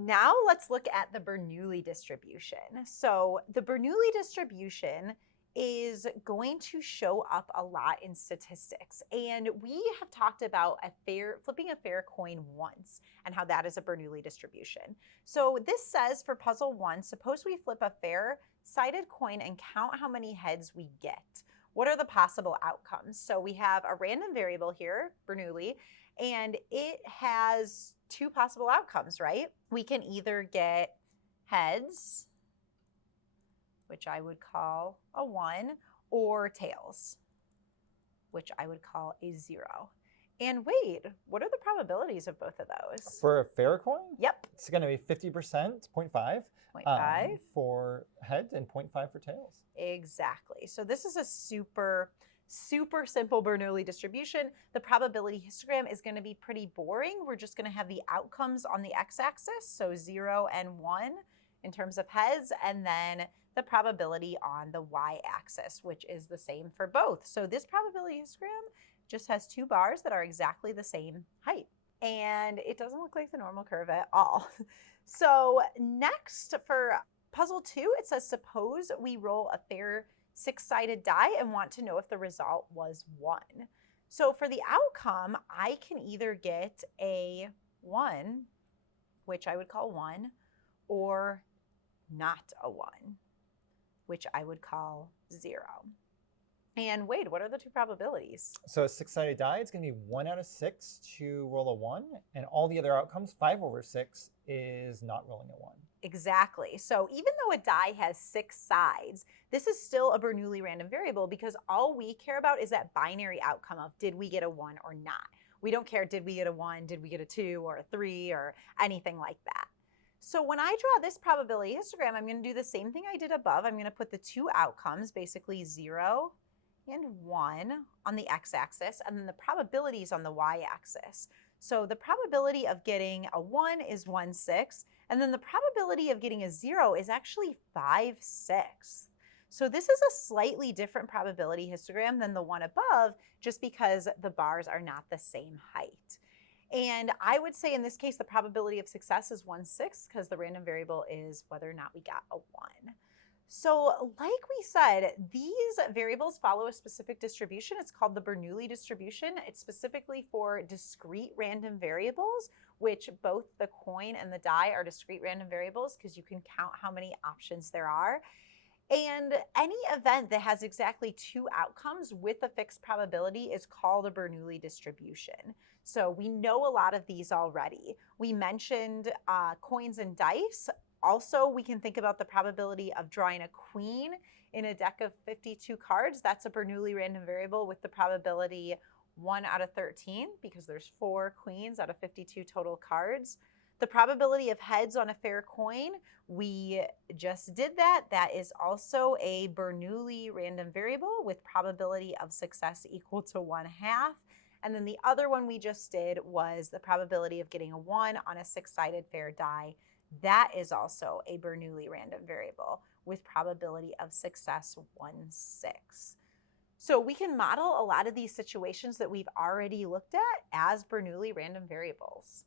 Now let's look at the Bernoulli distribution. So the Bernoulli distribution is going to show up a lot in statistics. And we have talked about flipping a fair coin once and how that is a Bernoulli distribution. So this says for puzzle 1, suppose we flip a fair-sided coin and count how many heads we get. What are the possible outcomes? So we have a random variable here, Bernoulli, and it has two possible outcomes, right? We can either get heads, which I would call a 1, or tails, which I would call a 0. And Wade, what are the probabilities of both of those? For a fair coin? Yep. It's going to be 50%, 0.5. 0.5. For heads and 0.5 for tails. Exactly. So this is a super simple Bernoulli distribution. The probability histogram is going to be pretty boring. We're just going to have the outcomes on the x-axis, so 0 and 1 in terms of heads, and then the probability on the y-axis, which is the same for both. So this probability histogram just has two bars that are exactly the same height. And it doesn't look like the normal curve at all. So next for puzzle 2, it says suppose we roll a fair 6-sided die and want to know if the result was 1. So for the outcome, I can either get a 1, which I would call 1, or not a 1, which I would call 0. And Wade, what are the two probabilities? So a 6-sided die, it's going to be 1 out of 6 to roll a 1, and all the other outcomes, 5 over 6, is not rolling a 1. Exactly. So even though a die has 6 sides, this is still a Bernoulli random variable because all we care about is that binary outcome of did we get a 1 or not. We don't care did we get a 1, did we get a 2 or a 3 or anything like that. So when I draw this probability histogram, I'm going to do the same thing I did above. I'm going to put the two outcomes, basically 0 and 1 on the x-axis, and then the probabilities on the y-axis. So the probability of getting a 1 is 1/6, and then the probability of getting a 0 is actually 5/6. So this is a slightly different probability histogram than the one above, just because the bars are not the same height. And I would say in this case, the probability of success is 1/6 because the random variable is whether or not we got a 1. So like we said, these variables follow a specific distribution. It's called the Bernoulli distribution. It's specifically for discrete random variables, which both the coin and the die are discrete random variables because you can count how many options there are. And any event that has exactly two outcomes with a fixed probability is called a Bernoulli distribution. So we know a lot of these already. We mentioned coins and dice. Also, we can think about the probability of drawing a queen in a deck of 52 cards. That's a Bernoulli random variable with the probability 1 out of 13 because there's 4 queens out of 52 total cards. The probability of heads on a fair coin, we just did that. That is also a Bernoulli random variable with probability of success equal to 1/2. And then the other one we just did was the probability of getting a 1 on a 6-sided fair die. That is also a Bernoulli random variable with probability of success 1/6. So we can model a lot of these situations that we've already looked at as Bernoulli random variables.